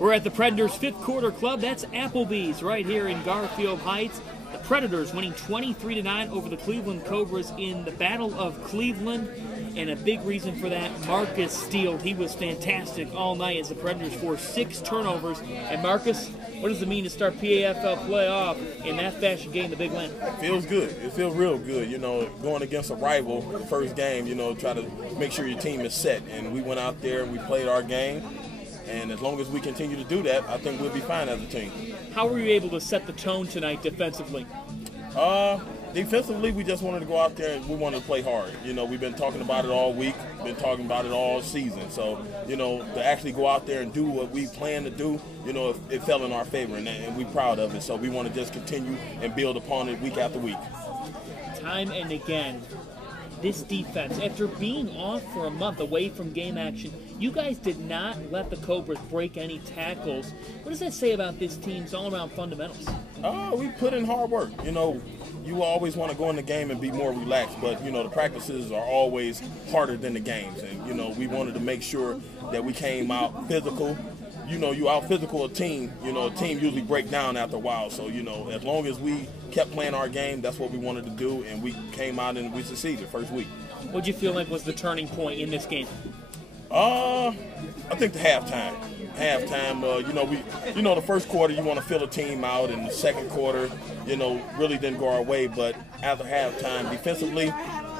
We're at the Predators' fifth quarter club. That's Applebee's right here in Garfield Heights. The Predators winning 23-9 over the Cleveland Cobras in the Battle of Cleveland. And a big reason for that, Markus Steele. He was fantastic all night as the Predators forced 6 turnovers. And Marcus, what does it mean to start PAFL playoff in that fashion, getting the big win? It feels good. It feels real good. You know, going against a rival, the first game, you know, try to make sure your team is set. And we went out there and we played our game. And as long as we continue to do that, I think we'll be fine as a team. How were you able to set the tone tonight defensively? Defensively, we just wanted to go out there and we wanted to play hard. You know, we've been talking about it all week, been talking about it all season. So, you know, to actually go out there and do what we plan to do, you know, it fell in our favor, and we're proud of it. So we want to just continue and build upon it week after week. Time and again, this defense, after being off for a month away from game action, you guys did not let the Cobras break any tackles. What does that say about this team's all-around fundamentals? We put in hard work. You know, you always want to go in the game and be more relaxed, but, you know, the practices are always harder than the games. And, you know, we wanted to make sure that we came out physical. You know, you out-physical a team, you know, a team usually break down after a while. So, you know, as long as we kept playing our game, that's what we wanted to do, and we came out and we succeeded first week. What do you feel like was the turning point in this game? I think the halftime. You know, the first quarter you want to fill the team out, and the second quarter, you know, really didn't go our way. But after halftime, defensively,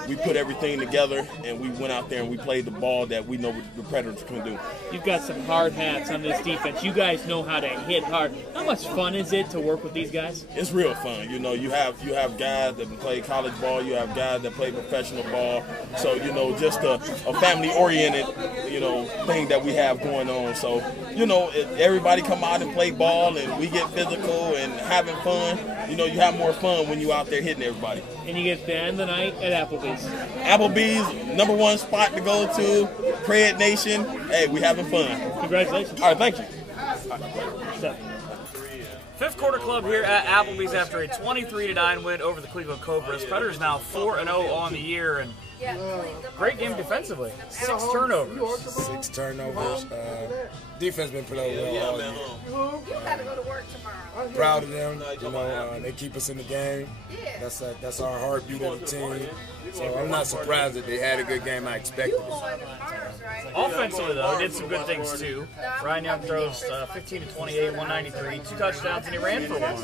we put everything together, and we went out there and we played the ball that we know the Predators can do. You've got some hard hats on this defense. You guys know how to hit hard. How much fun is it to work with these guys? It's real fun. You know, you have guys that play college ball. You have guys that play professional ball. So, you know, just a family-oriented, you know, thing that we have going on. So, you know, everybody come out and play ball, and we get physical and having fun. You know, you have more fun when you out there hitting everybody. And you get to end the night at Applebee's. Applebee's, #1 spot to go to, Cred Nation. Hey, we having fun. Congratulations. All right, thank you. Fifth quarter club here at Applebee's after a 23-9 win over the Cleveland Cobras. Predators now 4-0 on the year, and great game defensively. 6 turnovers. 6 turnovers. Defense been playing well all year. You gotta go to work tomorrow. Proud of them. You know, they keep us in the game. That's our heartbeat of the team. So I'm not surprised that they had a good game. I expected it. Offensively, though, did some good things too. Ryan Young throws 15 to 28, 193, 2 touchdowns, and he ran for 1.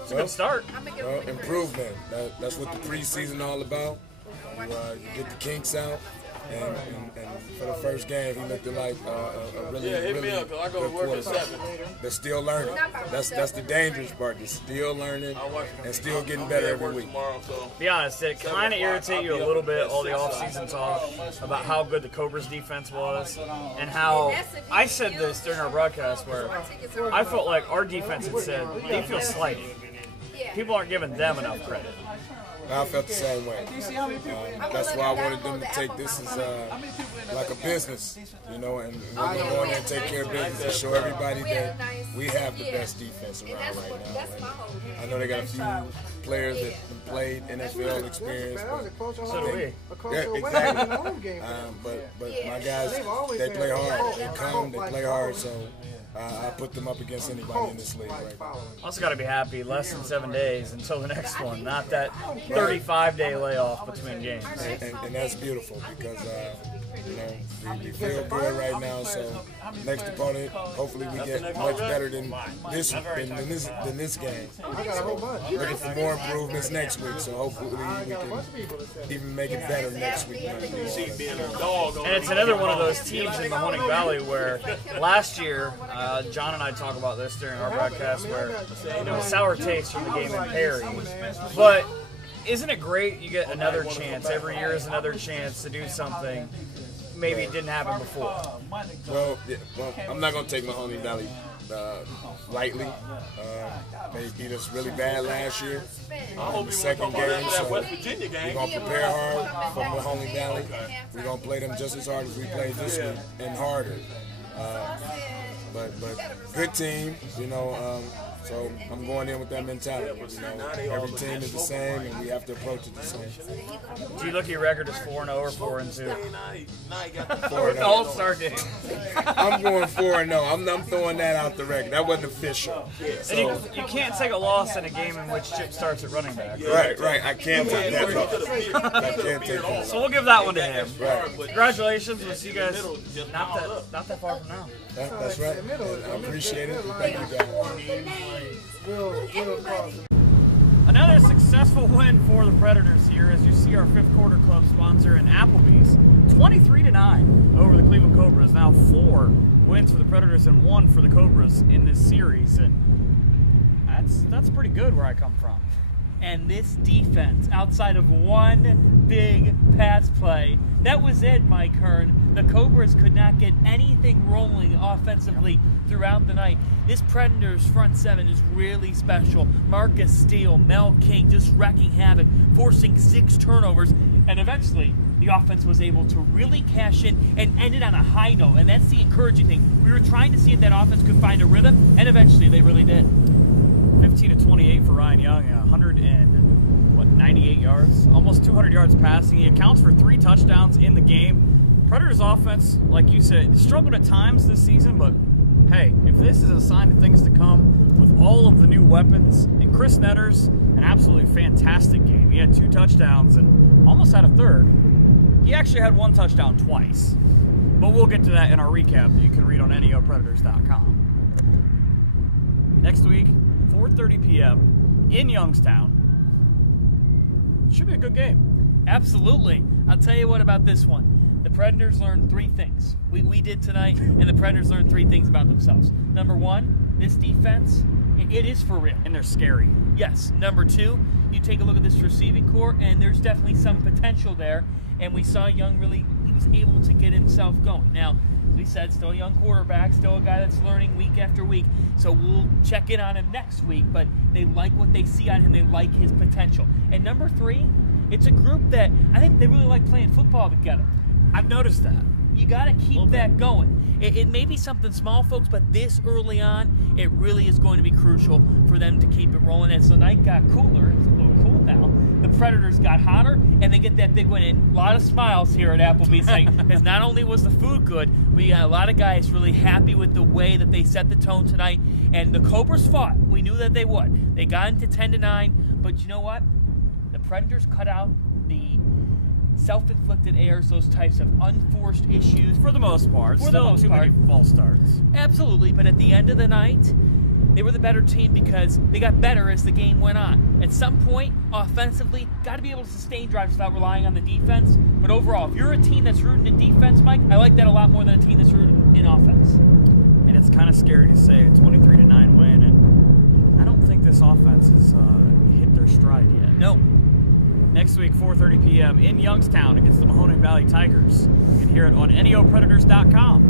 It's a good start. Well, improvement. That's what the preseason all about. You get the kinks out. And for the first game, he looked like a really good quarterback. They're still learning. That's the dangerous part. They're still learning and still getting better every week. Be honest, did it kind of irritate you a little bit, all the offseason talk about how good the Cobras defense was, and how I said this during our broadcast where I felt like our defense had said they feel slighted. People aren't giving them enough credit. I felt the same way. That's why I wanted them to take this as like a business, you know, and we're going to go in there and take care of business and show everybody that we have the best defense around right now. And I know they got a few players that have played NFL experience. So do we. Yeah, exactly. But my guys, they play hard. They come, they play hard, so I put them up against anybody in this league right now. Also got to be happy, less than 7 days until the next one, not that 35-day layoff between games. And that's beautiful because, you know, we feel good right now. So next opponent, hopefully we get much better than this game. So looking for more improvements next week. So hopefully we can even make it better next week. And it's another one of those teams in Mahoning Valley where last year, John and I talk about this during our broadcast, where, you know, sour taste from the game in Perry. But isn't it great you get another chance? Every year is another chance to do something maybe it didn't happen before. Well, I'm not going to take Mahoning Valley lightly. They beat us really bad last year in the second game, so we're going to prepare hard for Mahoning Valley. We're going to play them just as hard as we played this week and harder. But good team, you know. So I'm going in with that mentality. You know, every team is the same, and we have to approach it the same. Do you look at your record as 4-0 or 4-2? 4-0. All-Star game. I'm going 4-0. I'm throwing that out the record. That wasn't official. And you can't take a loss in a game in which Chip starts at running back. Right. I can't take that loss. I can't take that. So we'll give that one to him. Right. Congratulations. We'll see you guys not that far from now. That's right. I appreciate it. Thank you, guys. Another successful win for the Predators here, as you see our fifth quarter club sponsor in Applebee's. 23-9 over the Cleveland Cobras. Now 4 wins for the Predators and 1 for the Cobras in this series. And that's pretty good where I come from. And this defense, outside of one big pass play, that was it, Mike Hearn. The Cobras could not get anything rolling offensively throughout the night. This Predators front 7 is really special. Markus Steele, Mel King just wrecking havoc, forcing 6 turnovers, and eventually the offense was able to really cash in and ended on a high note, and that's the encouraging thing. We were trying to see if that offense could find a rhythm, and eventually they really did. 15-28 for Ryan Young, 198 yards, almost 200 yards passing. He accounts for 3 touchdowns in the game. Predators offense, like you said, struggled at times this season, but hey, if this is a sign of things to come with all of the new weapons, and Chris Netters, an absolutely fantastic game. He had 2 touchdowns and almost had a third. He actually had 1 touchdown twice, but we'll get to that in our recap that you can read on neopredators.com. Next week, 4:30 p.m. in Youngstown. Should be a good game. Absolutely. I'll tell you what about this one. The Predators learned 3 things. We did tonight, and the Predators learned 3 things about themselves. Number 1, this defense, it is for real. And they're scary. Yes. Number 2, you take a look at this receiving core, and there's definitely some potential there. And we saw Young he was able to get himself going. Now, as we said, still a young quarterback, still a guy that's learning week after week. So we'll check in on him next week, but they like what they see on him. They like his potential. And number 3, it's a group that I think they really like playing football together. I've noticed that. You got to keep that going. It may be something small, folks, but this early on, it really is going to be crucial for them to keep it rolling. As the night got cooler, it's a little cool now, the Predators got hotter, and they get that big win. And a lot of smiles here at Applebee's, because not only was the food good, but you got a lot of guys really happy with the way that they set the tone tonight. And the Cobras fought. We knew that they would. They got into 10-9, but you know what? The Predators cut out the self-inflicted errors, those types of unforced issues. For the most part. Still too many false starts. Absolutely, but at the end of the night, they were the better team because they got better as the game went on. At some point, offensively, got to be able to sustain drives without relying on the defense. But overall, if you're a team that's rooted in defense, Mike, I like that a lot more than a team that's rooted in offense. And it's kind of scary to say a 23-9 win, and I don't think this offense has hit their stride yet. No. Next week, 4:30 p.m. in Youngstown against the Mahoning Valley Tigers. You can hear it on neopredators.com.